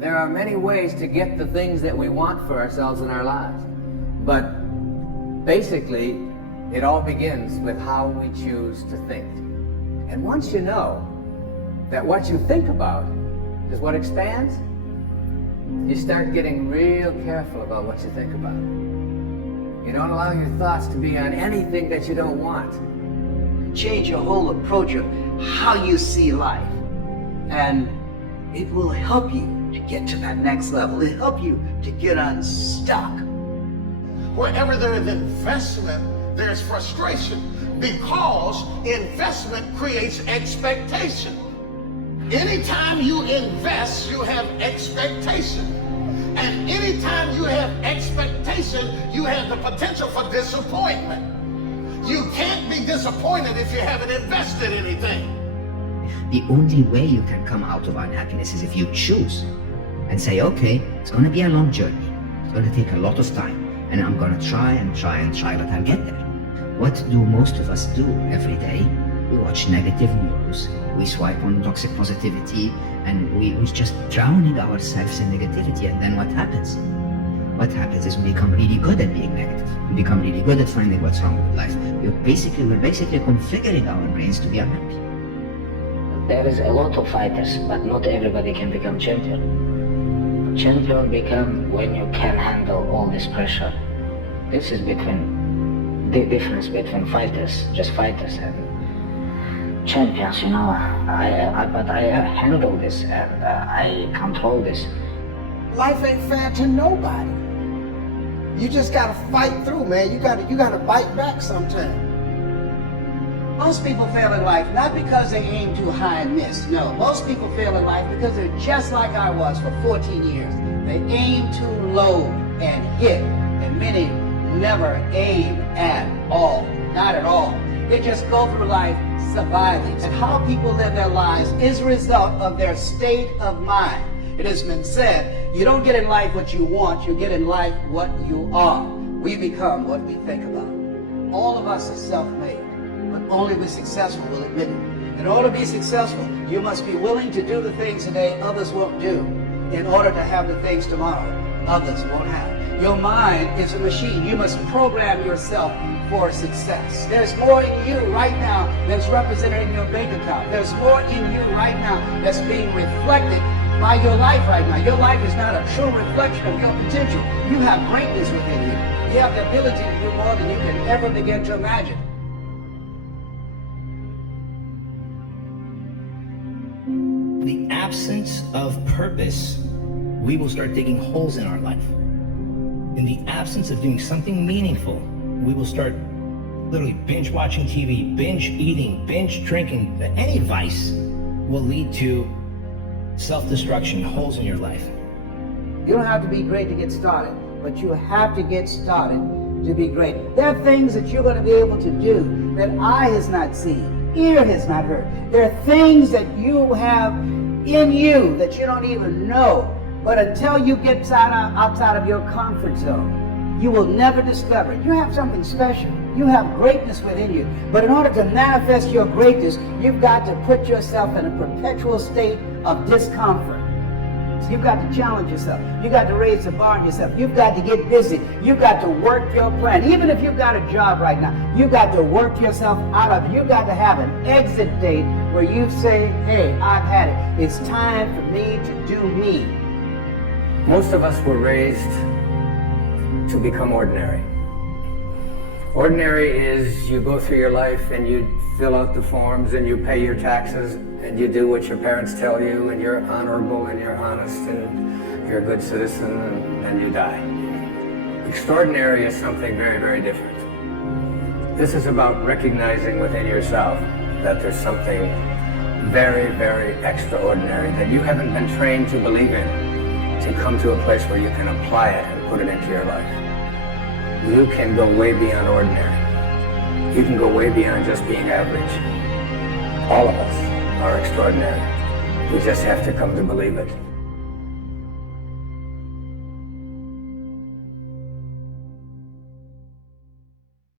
There are many ways to get the things that we want for ourselves in our lives. But basically, it all begins with how we choose to think. And once you know that what you think about is what expands, you start getting real careful about what you think about. You don't allow your thoughts to be on anything that you don't want. Change your whole approach of how you see life. And it will help you to get to that next level. It'll help you to get unstuck. Wherever there is investment, there's frustration, because investment creates expectation. Anytime you invest, you have expectation. And anytime you have expectation, you have the potential for disappointment. You can't be disappointed if you haven't invested anything. The only way you can come out of unhappiness is if you choose and say, okay, it's going to be a long journey. It's going to take a lot of time, and I'm going to try and try and try, but I'll get there. What do most of us do every day? We watch negative news, we swipe on toxic positivity, and we just drowning ourselves in negativity. And then what happens? What happens is we become really good at being negative. We become really good at finding what's wrong with life. We're basically configuring our brains to be unhappy. There is a lot of fighters, but not everybody can become champion. Champion become when you can handle all this pressure. This is the difference between fighters, just fighters, and champions. You know, but I handle this and I control this. Life ain't fair to nobody. You just gotta fight through, man. You gotta bite back sometime. Most people fail in life not because they aim too high and miss. No, most people fail in life because they're just like I was for 14 years. They aim too low and hit, and many never aim at all. Not at all. They just go through life surviving. And how people live their lives is a result of their state of mind. It has been said, you don't get in life what you want, you get in life what you are. We become what we think about. All of us are self-made, but only the successful will admit it. In order to be successful, you must be willing to do the things today others won't do, in order to have the things tomorrow others won't have. Your mind is a machine. You must program yourself for success. There's more in you right now that's represented in your bank account. There's more in you right now that's being reflected by your life right now. Your life is not a true reflection of your potential. You have greatness within you. You have the ability to do more than you can ever begin to imagine. The absence of purpose, we will start digging holes in our life. In the absence of doing something meaningful, we will start literally binge watching TV, binge eating, binge drinking. Any vice will lead to self-destruction, holes in your life. You don't have to be great to get started, but you have to get started to be great. There are things that you're going to be able to do that eye has not seen, ear has not heard. There are things that you have in you that you don't even know. But until you get outside of your comfort zone, you will never discover it. You have something special. You have greatness within you. But in order to manifest your greatness, you've got to put yourself in a perpetual state of discomfort. So you've got to challenge yourself. You've got to raise the bar on yourself. You've got to get busy. You've got to work your plan. Even if you've got a job right now, you've got to work yourself out of it. You've got to have an exit date where you say, hey, I've had it. It's time for me to do me. Most of us were raised to become ordinary. Ordinary is you go through your life and you fill out the forms and you pay your taxes and you do what your parents tell you and you're honorable and you're honest and you're a good citizen and then you die. Extraordinary is something very, very different. This is about recognizing within yourself that there's something very, very extraordinary that you haven't been trained to believe in, to come to a place where you can apply it and put it into your life. You can go way beyond ordinary. You can go way beyond just being average. All of us are extraordinary. We just have to come to believe it.